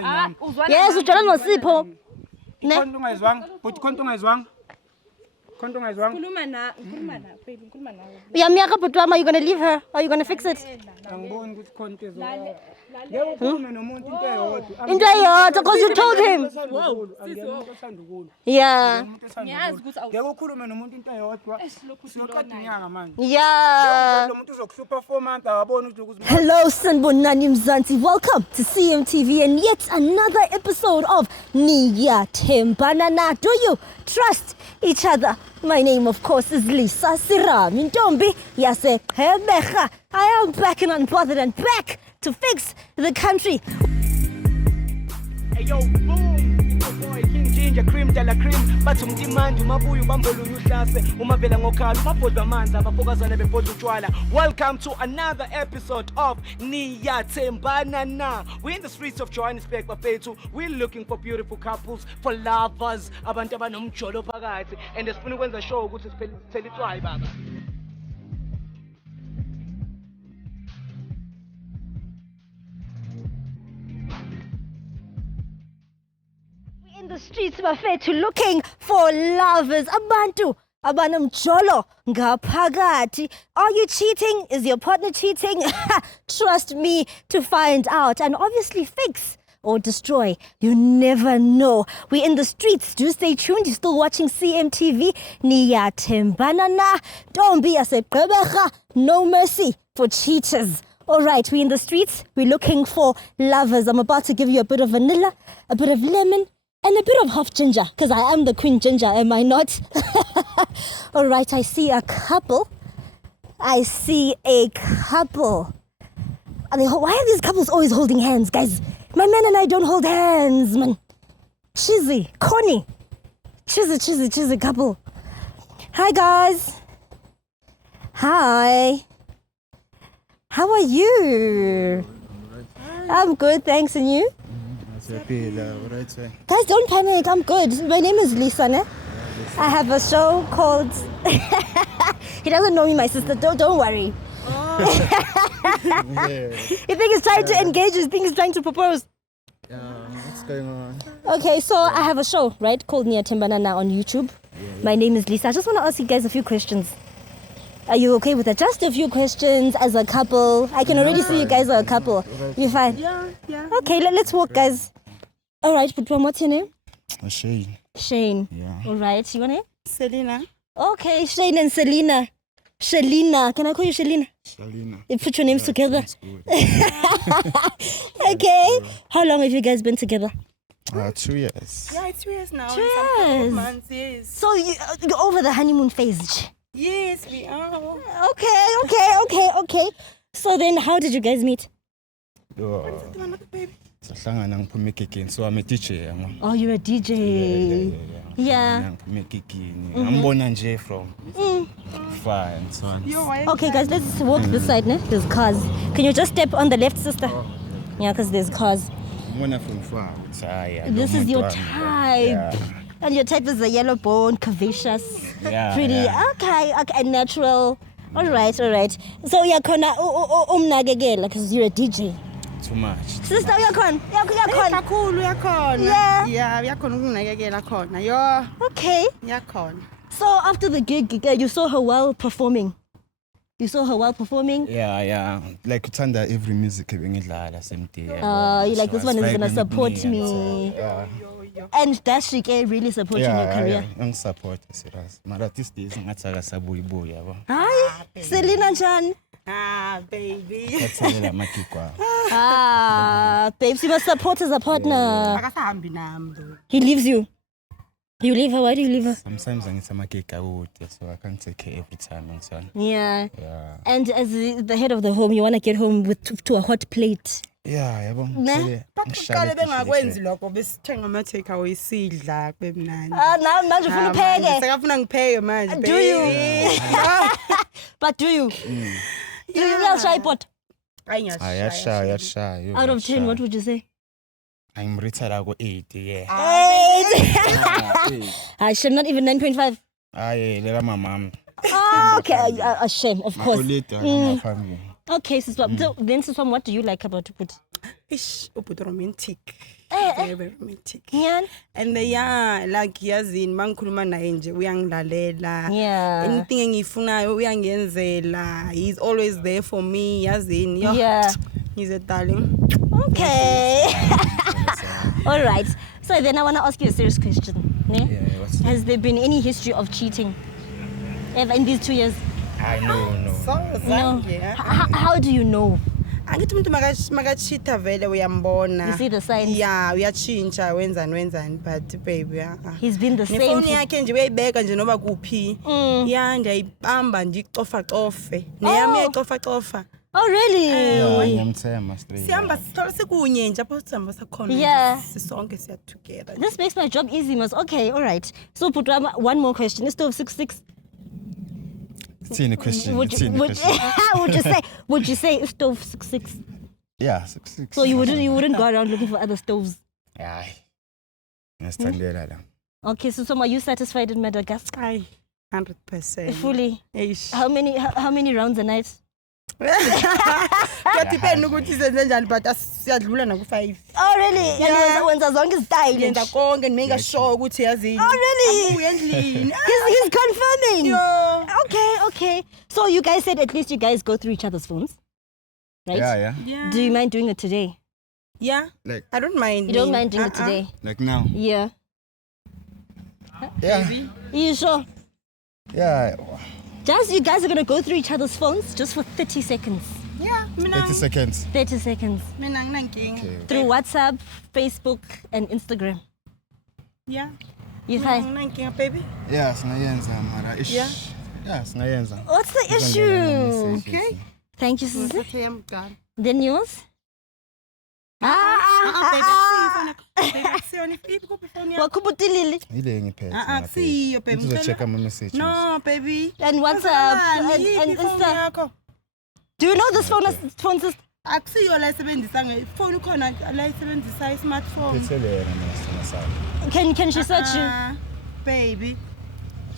hayi nami. Yes, ujola noSipho. Ne? Konke ungayizwanga, but konke ungayizwanga. Konke ungayizwanga. Khuluma na baby, khuluma nawe. Uyamyaka bhuti wami, are you gonna leave her? Are you gonna fix it? Angiboni ukuthi konke ezokwenza. Ngeke ukhulume nomuntu into eyodwa. Into eyodwa, because you told him. Yeah. Ngiyazi ukuthi Ngeke ukhulume nomuntu into eyodwa. Siyoqeda inyanga manje. Yeah. Lo muntu uzokuhlupha 4 months akaboni ukuthi Hello, Sanbonani Mzansi. Welcome to CMTV and yet another episode of Niyathembana. Do you trust each other? My name, of course, is Lisa Sirami Ntombi Yaseqeberha. I am back and unbothered and back to fix the country. Hey yo, boom! It's your boy King Ginger, cream de la cream. Bathi umdimandi umabuya ubambolunya uhlase umavela ngokhala umabhodwa amanzi abafokazana bebhodwa utshwala. Welcome to another episode of Niyathembana Na. We're in the streets of Johannesburg bafethu. We're looking for beautiful couples, for lovers, abantu abanomjolo phakathi, and sifuna ukwenza show ukuthi sithele itswayi baba. In the streets bafethu looking for lovers, abantu abanomjolo ngaphakathi. Are you cheating? Is your partner cheating? Trust me to find out and obviously fix or destroy. You never know. We're in the streets. Do stay tuned. You're still watching CMTV. Niyathembana Na. Ntombi yaseqeberha. No mercy for cheaters. All right, we're in the streets. We're looking for lovers. I'm about to give you a bit of vanilla, a bit of lemon, and a bit of half ginger, because I am the queen ginger, am I not? All right, I see a couple. I see a couple. Why are these couples always holding hands, guys? My man and I don't hold hands, man. Cheesy, corny. Cheesy couple. Hi, guys. Hi. How are you? I'm good, thanks, and you? Guys, don't panic. I'm good. My name is Lisa, ne? I have a show called. He doesn't know me, my sister. Don't worry. You think he's trying to engage? You think he's trying to propose? What's going on? Okay, so I have a show, right, called Niyathembana Na on YouTube. My name is Lisa. I just want to ask you guys a few questions. Are you okay with that? Just a few questions as a couple. I can already see you guys are a couple. You fine? Yeah. Okay, let's walk, guys. All right, but what's your name? Shane. Shane. Yeah. All right, your name? Selena. Okay, Shane and Selena. Shalina. Can I call you Shalina? Shalina. You put your names together. That's good. Okay. How long have you guys been together? 2 years. Yeah, it's 2 years now. 2 Some couple years. of months, yes. So you're over the honeymoon phase. Yes, we are. Okay. So then how did you guys meet? Baby. Sahlangana ngiphume egegeni, so I'm a DJ. Oh, you're a DJ. Yeah. Ngiphume egegeni. Ngambona nje from far and so on. Okay, guys, let's walk this side, ne? There's cars. Can you just step on the left, sister? Yeah, because there's cars. Ngibona from far. This is your type. And your type is a yellow bone, curvaceous, pretty. Yeah. Okay, and natural. All right. So you're gonna umnakekela because you're a DJ. Too much. Sister, uyakhona. Kakhulu uyakhona. Yeah. Yeah, uyakhona ukunakekela khona. Yo, Okay. uyakhona. So after the gig, you saw her while performing. Yeah. Like uthanda every music ebengidlala same day. You like, this one is gonna support me. Yeah. And does she really support you in your career? Yeah, ngisupport serious. Mara these days ngathi akasabuyibuya yabo. Hi, Selena njani? Baby. Thathelela makikwa. Babes, you must support as a partner. Akasahambi nami though. He leaves you. You leave her? Why do you leave her? Sometimes ngithi amakeke akude, so I can't take care every time and so on. Yeah. Yeah. And as the head of the home, you want to get home to a hot plate. Yeah, yabo. Ne? Baqale bengakwenzi lokho besithenga ama take away sidla kube mnandi. Now manje ufuna upheke. Sekafuna ngipheke manje. Do you? But do you? Do you real shy pot? Ayasha. Out of 10, what would you say? I'm rated at 8, yeah. 8. I should not even 9.5. Lela my mom. Okay, a shame, of course. My family. Okay, so then what do you like about Ubud? Ubud romantic. Very, very romantic. Yeah. And yeah, like yazini mangikhuluma naye nje uyangilalela. Yeah. Anything engiyifunayo uyangenzela. He's always there for me, yazini. Yo, Yeah. he's a darling. Okay. All right. So then I want to ask you a serious question. Ne? Yeah, what's Has there been any history of cheating ever in these 2 years? I know, no. No. Yeah. How do you know? Angithi umuntu makachita vele uyambona. You see the signs? Yeah, uyachinja wenzani but baby He's been the same. Nefoni yakhe nje uyayibeka nje noba kuphi. Yeah, ndiyayibamba ndicofa neyami iyacofa. Oh, really? Ngiyamthemba straight. Sihamba sithola sikunye nje apho sihamba sakhona. Yeah. Sisonke siya together. This makes my job easy, Mas. Okay, all right. So, Putwama, one more question. Is stove 66? It's a question. Would you say stove 66? Yeah, 6. So you wouldn't go around looking for other stoves. Yeah. Ngiyastandela la. Okay, so are you satisfied in Madagascar? Ay, 100%. Fully. Eish. How many rounds a night? Kuyadepend ukuthi senze njani but siyadlula na ku5. Oh, really? Yeah. Wenza zonke style. Yenza konke nimeka sure ukuthi yazini. Oh, really? Abuye endlini. He's confirming. Yo. Okay. So you guys said at least you guys go through each other's phones, right? Yeah. Yeah. Do you mind doing it today? Yeah. Like I don't mind. You don't mind doing it today? like now. Yeah. Yeah. You sure? Yeah. Just you guys are gonna go through each other's phones just for 30 seconds. Yeah, mina 30 seconds. 30 seconds. mina nginankinga. Okay. Through WhatsApp, Facebook, and Instagram. Yeah. You fine? Nginankinga baby. Yeah, singayenza mara. Ish. Yeah. Yeah, singayenza. What's the issue? Okay. Thank you, Susie. Okay, I'm done. Then yours? Wakubutilili. Ile ngiphethe. Akusiyo baby. Uzochecka ama messages. No baby. And WhatsApp and Insta. Do you know this phone system? Akusiyo la isebenzisa phone khona la isebenzisa smartphone. Phethelena nasana. Can she search you? Baby.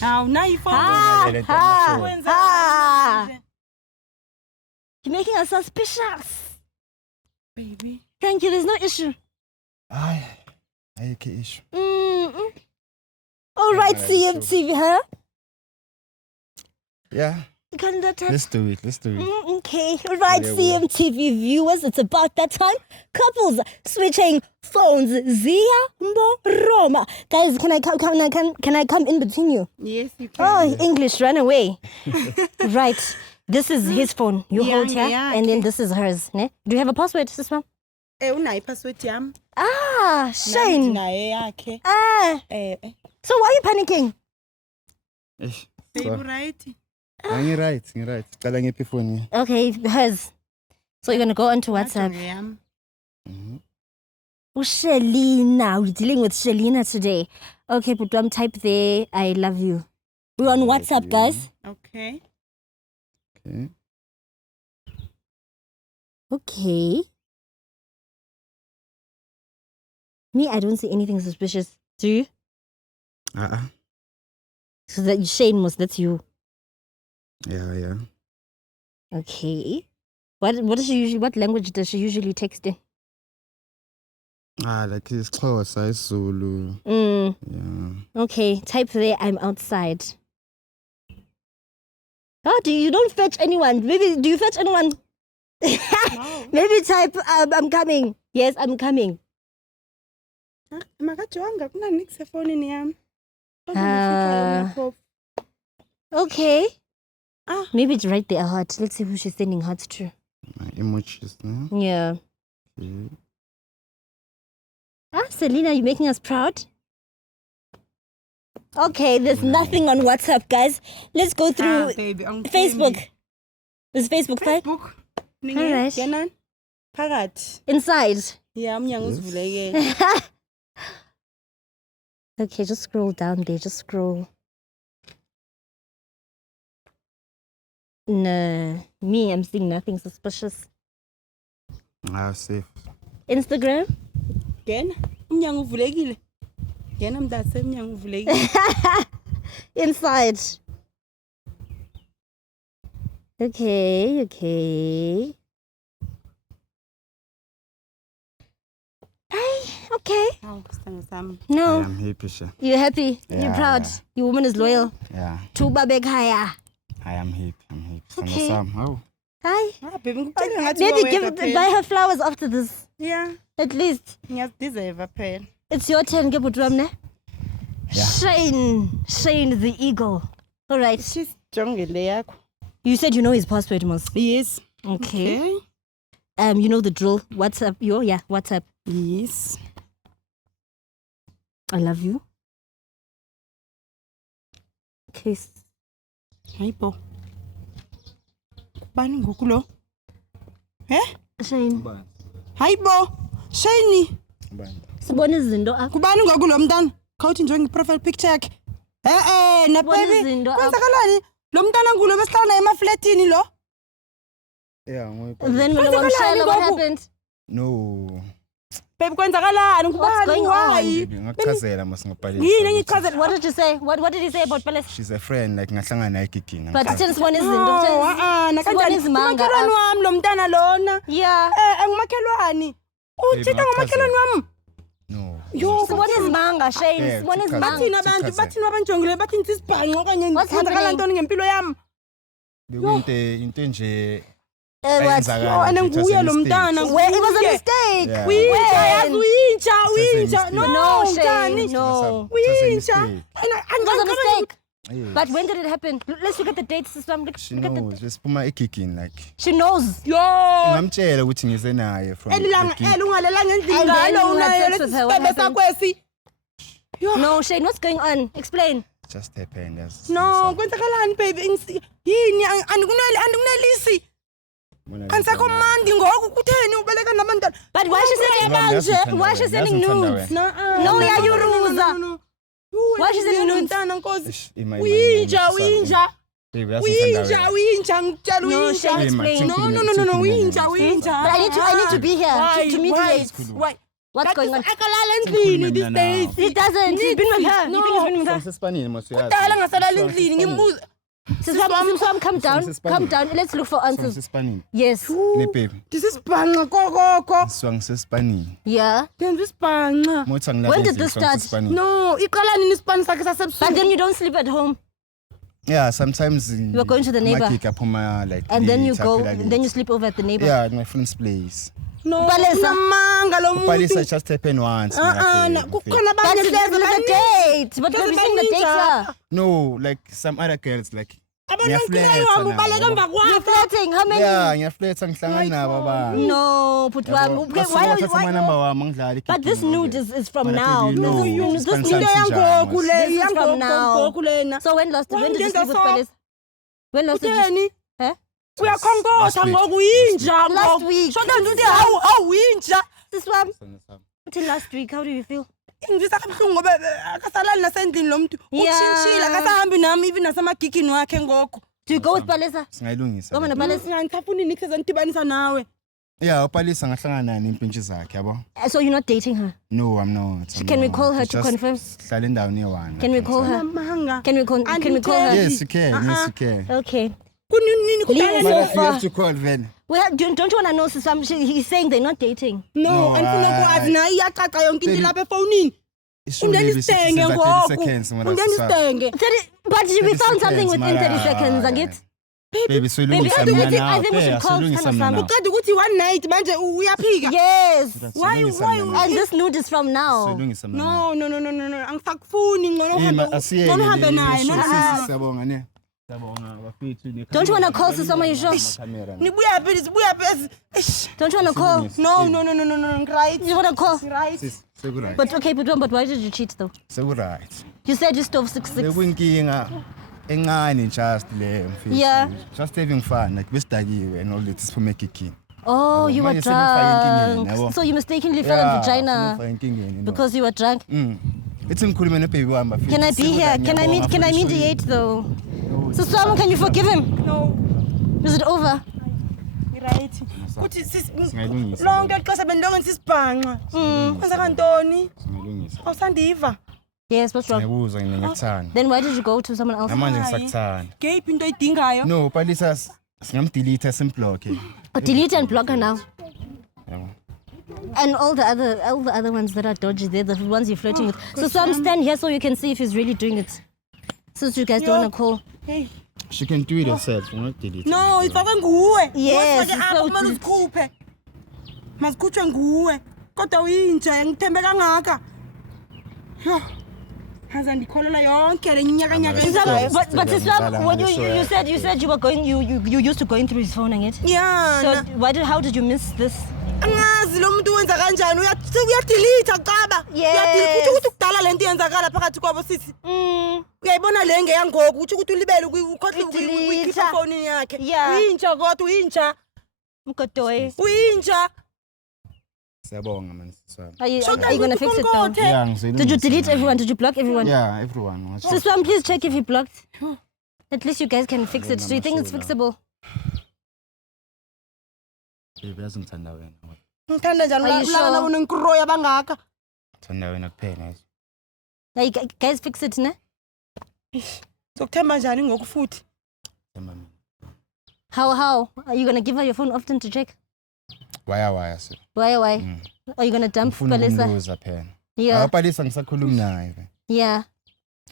Now you phone. You're making us suspicious. Baby. Thank you, there's no issue. Ay. Ayikho issue. All right, Yeah, CMTV, huh? Yeah. Can that Let's do it. Okay, all right, Yeah, CMTV viewers, it's about that time. Couples switching phones. Zia Roma. Guys, can I come in between you? Yes, you can. Oh, English, run away. Right. This is his phone. You Yeah, hold here, yeah, and then okay. this is hers. Ne? Do you have a password, sis ma'am? Unayi password yami. Ah, Shane. Naye yakhe. Ah, so why are you panicking? Ish. Baby right. Right. Cala ngiphi phone. Okay, hers. So you're gonna go onto WhatsApp. Yami. Shelina, we're dealing with Shelina today. Okay, but type there, I love you. We're on WhatsApp, guys. Okay. Okay. Me, I don't see anything suspicious. Do you? So that Shane that's you. Yeah. Okay. What does she usually? What language does she usually text in? Like isiXhosa, isiZulu. Yeah. Okay, type there. I'm outside. Oh, you don't fetch anyone? Maybe do you fetch anyone? No. Maybe type I'm coming. Yes, I'm coming. Makajwanga kuna nix efonini yami. Okay. Ah. Maybe it's right there. Heart. Let's see who she's sending hearts to. Emojis, no? Yeah. Okay. Selena, you making us proud? Okay, there's nothing on WhatsApp, guys. Let's go through Baby, Facebook. Is Facebook fine? Facebook. Alright. Kenan. Phakathi. Inside. Yeah, umnyango uzivuleke. Okay, just scroll down there. Just scroll. No, me, I'm seeing nothing suspicious. Safe. Instagram? Ngena. Umnyango uvulekile. Ngena mdase umnyango uvulekile. Inside. Okay. Hey, Okay. Hawu sithando sami. I No. am happy, sure. You're happy. You're Yeah, proud. yeah. Your woman is loyal. Yeah, To Babekaya. I am happy. I'm happy. Sithando Okay. sami, hawu. Hi. Ah baby ngikucela ngathi Maybe wena give buy her flowers after this. Yeah, At least. ngiyazideserve phela. It's your turn, Gebutram, ne? Yeah. Shane the eagle. All right. She's jongile yakho. You said you know his password, Mos. Yes. Okay. You know the drill. WhatsApp. Yeah, WhatsApp. Yes. I love you. Okay. Hayibo. Bani ngoku lo? Shane. Hayibo. Shiny. Sibona izinto apha. Kubani ngoku lo mntana? Khawuthi nje ngi-profile picture yakhe. Na Sibona baby. izinto apha. Kwenzakalani? Lo mntana ngulo besihlala naye emafletini lo? Yeah, Then when Kwenzakalani what ngoku? happened? no. Baby kwenzakalani? What's going on? Why? Ngikuchazela masingabhalisa. Yini engichazela? What did you say? What did he say about Palace? She's a friend, like ngahlangana naye egigini. But tell us one is No, izinto. nakanjani? izimanga Umakhelwane apha. wami lo mntana lona. Yeah. Ngumakhelwane. Uthitha ngomakhelwane wami. No. Yo, Sibona izimanga, Shane. Yeah, Sibona it's a izimanga. bathini abantu abanjongile bathi ngisibhanqo okanye What's kwenzakala happening? ntoni ngempilo yami? Bekuyinto nje What? ayenzakala. And nje, it was nguye a lo mistake. mntana. Where it was a Nguye. mistake. Yeah. Uyintsha, yazi uyintsha, a uyintsha. mistake. No, Shane. Njani? No. It was a Uyintsha. mistake. It was a mistake. Yeah. But when did it happen? Let's look at the dates. Look She at the. knows. Just phuma egigini like. She knows. Yo. Ngamtshela ukuthi ngize naye from. Elilanga the gig. elungalela And ngendlini then ngalo you had unayo sex with her. What lesibebe happened? sakwesi. No, Shane. What's going on? Explain. Just happened. Yes. No, kwenzakalani baby? Yini andikunelisi? Ansekho mandi ngoku kutheni ubeleka nabantwana? But why she saying Yazi why she sending ngithanda nudes? wena. No, yayiruza. Why she sending nudes? Mntana nkosi. Ish, imali- Uyintsha, imali- uyintsha. Baby, yazi ngithanda wena. Uyintsha, ngikutshela No, uyintsha. Shane, Hey, man, explain. No, Think- uyintsha, think- uyintsha. But I need to be here to mediate. Why? What's going on? Akalala endlini these days. It doesn't. He's been with her. You think he's been with her? Sispanini mos uyazi. Kudala ngasalala endlini ngimbuza. Siswam, calm down. Siswam. Calm down. Let's look for answers. Sispanini. Yes. Ne baby. Ndisisibhanqa kokoko. Swang sispanini. Yeah. Ndenza isibhanqa. Mothi When did this start? No, iqala nini isibani sakhe But sasebusuku? then you don't sleep at home. Yeah, sometimes You are going to the neighbor. like And then you late, go, aphela late. then you sleep over at the neighbor. Yeah, at my friend's place. No, Palesa. unamanga lo Palisa muntu. just happened once. Kukhona That's abanye the hleze date. But Hleze we're seeing the date baninja. here. No, like some other girls like Abanonkileyo wami ubaleka emva You're kwakho. flirting. How many? Yeah, ngiyafletha ngihlangana nabo abantu. No, put one. Okay, my number wami ngidlala But this nude is from But I now. think you know, This it's nude Into yangoku le, This is from now. yangoku lena. So when did you sleep with Wangenza Palace? When last did you? Kutheni? Huh? Uyakhonkotha Last week. ngoku yinja. Last week. Shoda ngithi hawu yinja. This one. Until last week, how do you feel? Ingizisa kabuhlungu ngoba akasalali nasendlini lo muntu. Yeah. Uchintshile akasahambi nami even nasemagigini wakhe ngoku. Do you go with Palesa? Singayilungisa. Go on, Palace. Ngisafuna nini kusezendibanisa nawe. Yeah, uPalisa ngahlangana naye impintshi zakhe yabo. So you're not dating her? No, I'm not. I'm Can we not. call her It's to just confirm? Hlala endaweni ye-1. Can we call her? Manga. Can we call her? Yes, you can. Yes, you can. Okay. Kunini Leave But it kudala? so you have far. to call then. Well, don't you want to know some? He's saying they're not dating. No, No, andifuna ukwazi naye iyacaca yonke into lapha efonini. Undeni isitenge ngoku. Undeni isitenge. But we found something within 30 seconds, Angit. Baby, Baby, soyilungisa I think mina we now. should Yeah, call soyilungisa Sana mina Sam. now. Uqeda ukuthi one night manje uyaphika. Yes. Why? And this nude is from now. Soyilungisa mina now. No. Angisakufuni ngcono Asiyeni uhambe naye. siyabonga ne. Siyabonga bafethu. Don't you want to call Sisoma Yisho? Nibuya phi sibuya phi? Don't you want to call? No. Right. You want to call? Right. Sekuright. But okay, but why did you cheat though? Sekuright. You said you stole 6'6". Bekuyinkinga encane just le mfethu. Yeah. Just having fun like besidakiwe and all that siphume egigini. Oh, you were Manje senifake enkingeni, drunk. yabo. So you mistakenly fell in vagina senifake enkingeni, no. because you were drunk. Ithi ngikhulume nebhebi wami bafethu. Can I be here? Can I mediate though? So Swam, can you forgive him? No. Is it over? Right. Kuthi Singayilungisa. lonke ixesha bendilonke sisibhanqa. Kwenza kantoni? Singayilungisa. Awusandiva. Yes, what's wrong? Ngiyabuzwa ngiyakuthanda. Then why did you go to someone else? Namanje Hayi. ngisakuthanda. Ngeyiphi into oyidingayo? No, Palisa singamdelete simblock. Delete and block her now. Yabo. And all the other ones that are dodgy, they're the ones you're flirting with. So some stand here so you can see if he's really doing it. Since you guys don't want to call. Hey. She can do it herself. We're not delete. No, ifakwe nguwe. Yes, Usifake apha so kumele uzikhuphe. Mazikhutshwe nguwe. Kodwa uyinja ngithembe kangaka. Yo. Haza ndikholela yonke le nyakanyaka Sisam, but Sisam, when you said you were going, you used to going through his phone again. Yeah. So how did you miss this? Angazi lo muntu wenza kanjani uyadelete qaba. Yes. Uthi kudala lento yenzakala phakathi kwabo sithi. Uyayibona le ngeyangoku uthi ukuthi ulibele ukhohle uyikhipha phone yakhe. Uyinja kodwa uyinja. Mkotoy. Uyinja. Siyabonga man siswami. Are you going to fix it now? Yeah, Did you delete everyone? Did you block everyone? Yeah, everyone. Siswam, please check if you blocked. At least you guys can fix it. Do you think it's fixable? Uyazingithanda wena. Ngithanda njani ukulala nonkroya bangaka? Ngithanda wena kuphela. Yeah, you guys fix it, ne? Sokuthemba njani ngoku futhi? How? Are you going to give her your phone often to check? Why sir? Why? Are you going to dump Palisa? Ngifuna phela. Yeah. Palisa ngisakhuluma naye. Yeah.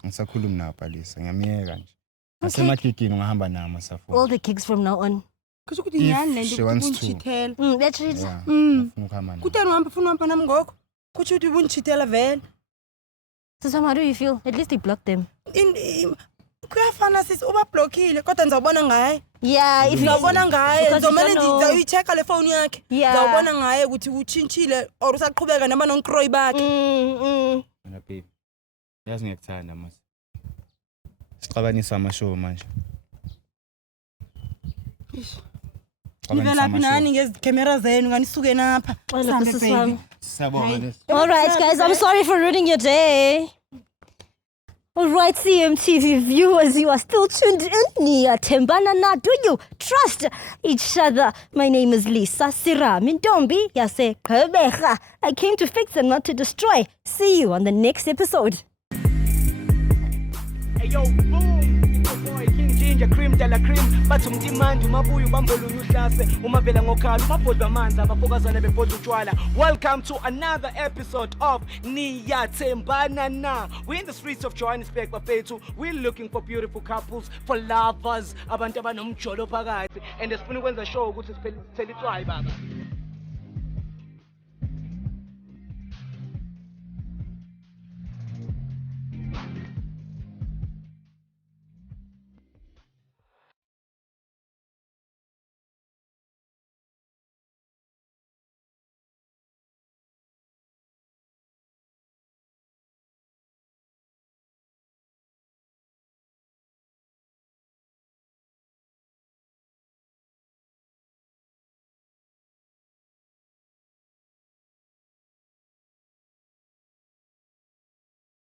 Ngisakhuluma naye Palisa. Ngiyamiyeka nje. Asemakikini ngahamba naye amasafoni. All the gigs from now on. Kusho ukuthi nyani lento she wants to. unchithela. That's it. Yeah. Ngifuna ukuhamba naye. Kutani ufuna uhamba nami ngoko? Kusho ukuthi unchithela vele. So how do you feel? At least they blocked them. Kuyafana sisi uba blockile kodwa ngizawubona ngaye. Yeah, if you Ngizawubona ngaye because you ngizomela don't know. ngizayichecka le phone yakhe. Yeah. Ngizawubona ngaye ukuthi uchintshile or usaqhubeka noma nonkroyi bakhe. Mina baby. Yazi ngikuthanda mase. Sixabanisa amashow manje. Nivela phi nani ngezicamera zenu nganisuke napha. Siyabonga. All right, guys, I'm sorry for ruining your day. All right, CMTV viewers, you are still tuned in. Tembana na, do you trust each other? My name is Lisa Sirami Ntombi Yase Qhubeka. I came to fix and not to destroy. See you on the next episode. Hey yo, boom! It's your boy King Ginger, cream de la cream. Bathi umdimandi umabuya ubambolunya uhlase. Umavela ngokhala umabhodwa amanzi abafokazana bebhodwa utshwala. Welcome to another episode of Niyathembana Na. We're in the streets of Johannesburg bafethu. We're looking for beautiful couples, for lovers, abantu abanomjolo phakathi. And sifuna ukwenza show ukuthi siphelitswayi baba.